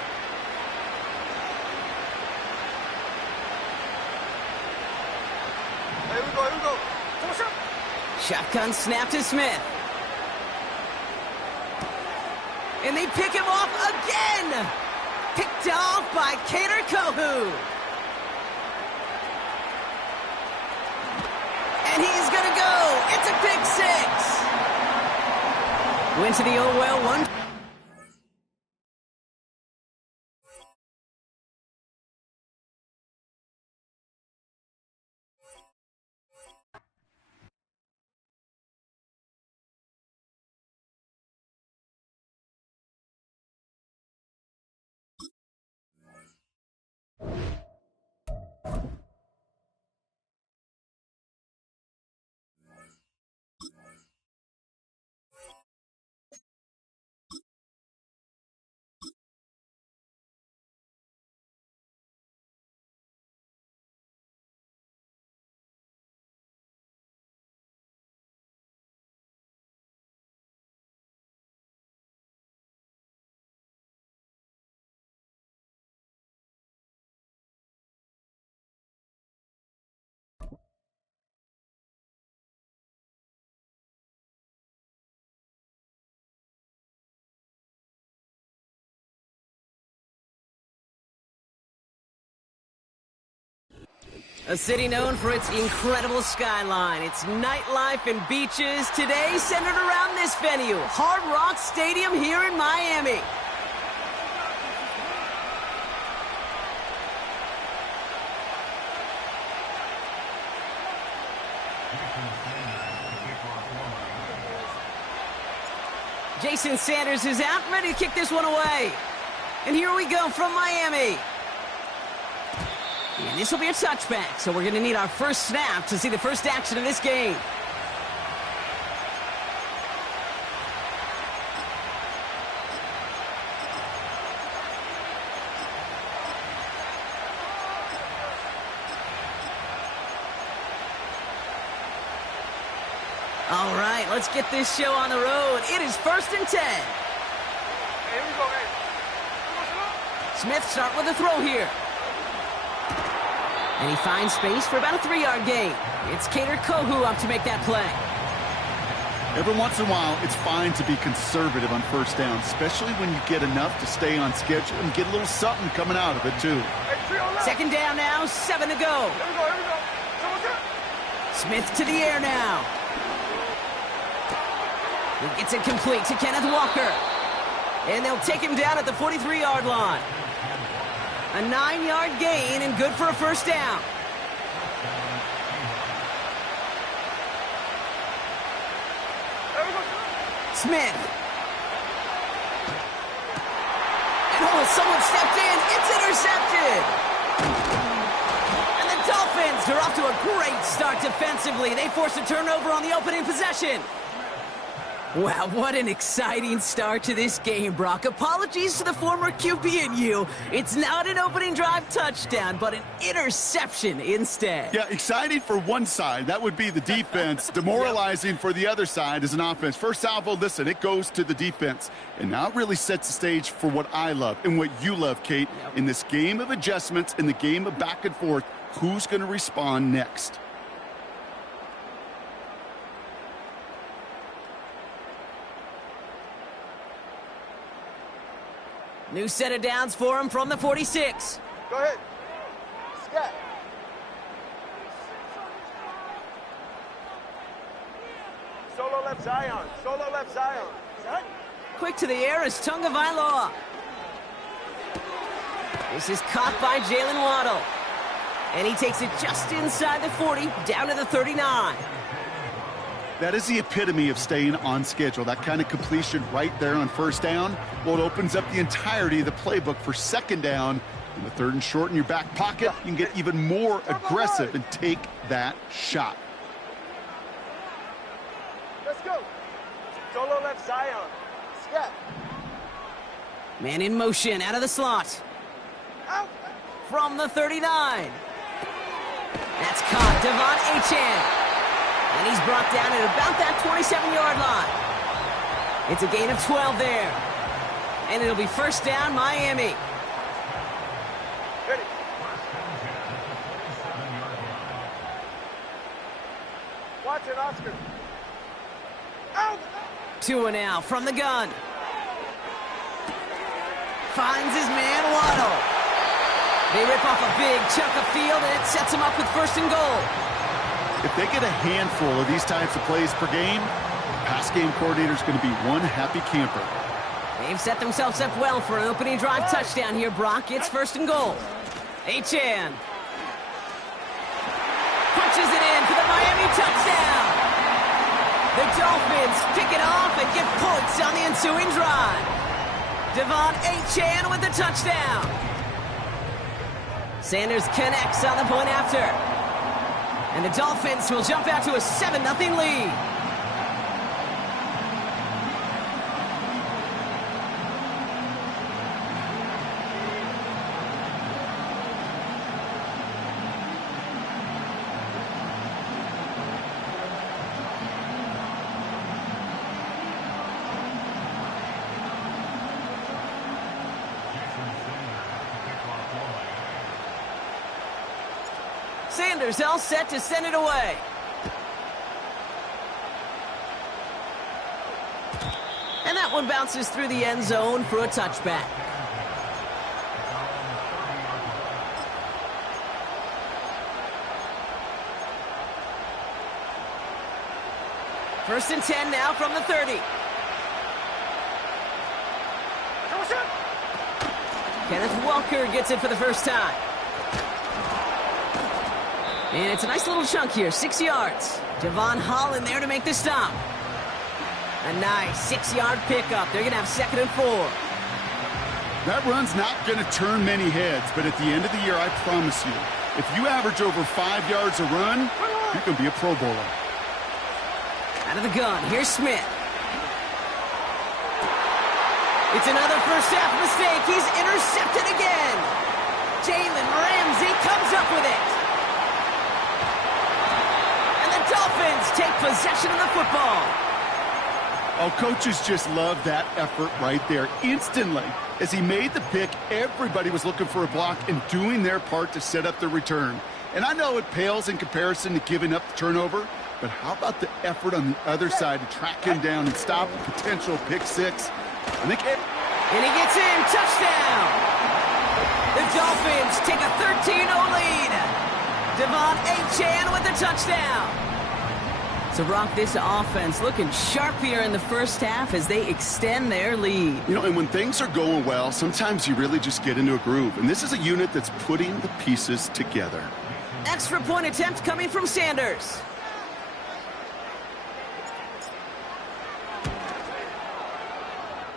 Here we go. Shotgun snap to Smith. And they pick him off again. Picked off by Kader Kohu. Went to the old well one. A city known for its incredible skyline, its nightlife and beaches, today centered around this venue, Hard Rock Stadium here in Miami. Jason Sanders is out, ready to kick this one away. And here we go from Miami. And this will be a touchback, so we're going to need our first snap to see the first action of this game. All right, let's get this show on the road. It is 1st and 10. Hey, here we go, hey. Smith start with a throw here. And he finds space for about a 3-yard gain. It's Cater Kohu up to make that play. Every once in a while, it's fine to be conservative on first down, especially when you get enough to stay on schedule and get a little something coming out of it, too. Hey, trio left. 2nd down now, 7 to go. Here we go, here we go. Someone's up. Smith to the air now. He gets it complete to Kenneth Walker. And they'll take him down at the 43-yard line. A 9-yard gain and good for a first down. Smith. And someone stepped in. It's intercepted. And the Dolphins are off to a great start defensively. They forced a turnover on the opening possession. Wow, what an exciting start to this game, Brock. Apologies to the former QB and you. It's not an opening drive touchdown, but an interception instead. Yeah, exciting for one side. That would be the defense. Demoralizing for the other side as an offense. First salvo, listen, it goes to the defense. And now it really sets the stage for what I love and what you love, Kate. In this game of adjustments, in the game of back and forth, who's going to respond next? New set of downs for him from the 46. Go ahead. Scat. Solo left Zion. Solo left Zion. Set. Quick to the air is Tunga Vailoa. This is caught by Jalen Waddle. And he takes it just inside the 40, down to the 39. That is the epitome of staying on schedule. That kind of completion right there on first down. Well, it opens up the entirety of the playbook for second down. In the 3rd and short in your back pocket, you can get even more aggressive and take that shot. Let's go. Solo left Zion. Scat. Man in motion, out of the slot. Out. From the 39. That's caught, Devon Achane. And he's brought down at about that 27-yard line. It's a gain of 12 there. And it'll be first down, Miami. Ready. Watson, Oscar. Out. Tua now from the gun. Finds his man, Waddle. They rip off a big chunk of field, and it sets him up with 1st and goal. If they get a handful of these types of plays per game, pass game coordinator is going to be one happy camper. They've set themselves up well for an opening drive touchdown here, Brock. It's 1st and goal. Achane punches it in for the Miami touchdown. The Dolphins pick it off and get points on the ensuing drive. Achane with the touchdown. Sanders connects on the point after. And the Dolphins will jump out to a 7-0 lead. Sanders all set to send it away. And that one bounces through the end zone for a touchback. First and 10 now from the 30. Kenneth Walker gets it for the first time. And it's a nice little chunk here, 6 yards. Javon Holland there to make the stop. A nice 6-yard pickup. They're going to have 2nd and 4. That run's not going to turn many heads, but at the end of the year, I promise you, if you average over 5 yards a run, you can be a Pro Bowler. Out of the gun, here's Smith. It's another first-half mistake. He's intercepted again. Jalen Ramsey comes up with it. Dolphins take possession of the football. Oh, coaches just love that effort right there. Instantly, as he made the pick, everybody was looking for a block and doing their part to set up the return. And I know it pales in comparison to giving up the turnover, but how about the effort on the other side to track him down and stop a potential pick six? And he gets in, touchdown. The Dolphins take a 13-0 lead. Achane with the touchdown. So, Brock, this offense looking sharp here in the first half as they extend their lead. You know, and when things are going well, sometimes you really just get into a groove. And this is a unit that's putting the pieces together. Extra point attempt coming from Sanders.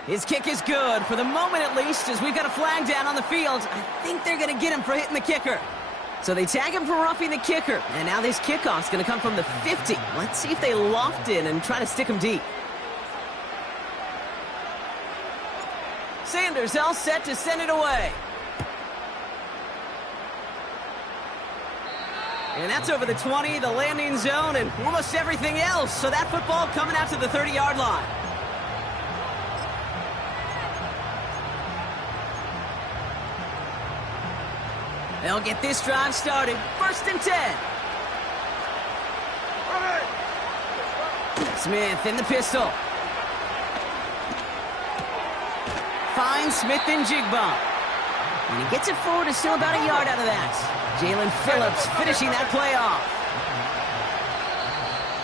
His kick is good, for the moment at least, as we've got a flag down on the field. I think they're going to get him for hitting the kicker. So they tag him for roughing the kicker. And now this kickoff's going to come from the 50. Let's see if they loft in and try to stick him deep. Sanders all set to send it away. And that's over the 20, the landing zone, and almost everything else. So that football coming out to the 30-yard line. They'll get this drive started. 1st and 10. Smith in the pistol. Finds Smith and Jigba. And he gets it forward. It's still about a yard out of that. Jalen Phillips finishing that play off.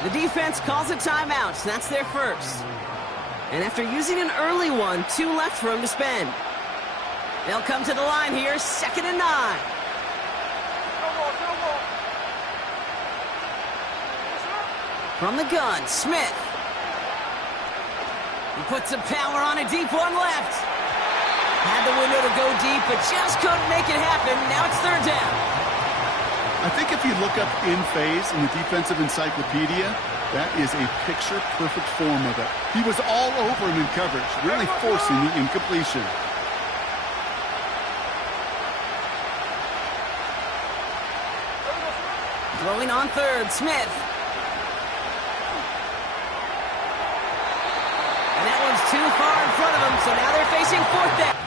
The defense calls a timeout. So that's their first. And after using an early one, 2 left for him to spend. They'll come to the line here. 2nd and 9. From the gun, Smith. He puts some power on a deep one left. Had the window to go deep, but just couldn't make it happen. Now it's 3rd down. I think if you look up in phase in the defensive encyclopedia, that is a picture-perfect form of it. He was all over him in coverage, really forcing the incompletion. Throwing on 3rd, Smith. And that one's too far in front of him, so now they're facing 4th down.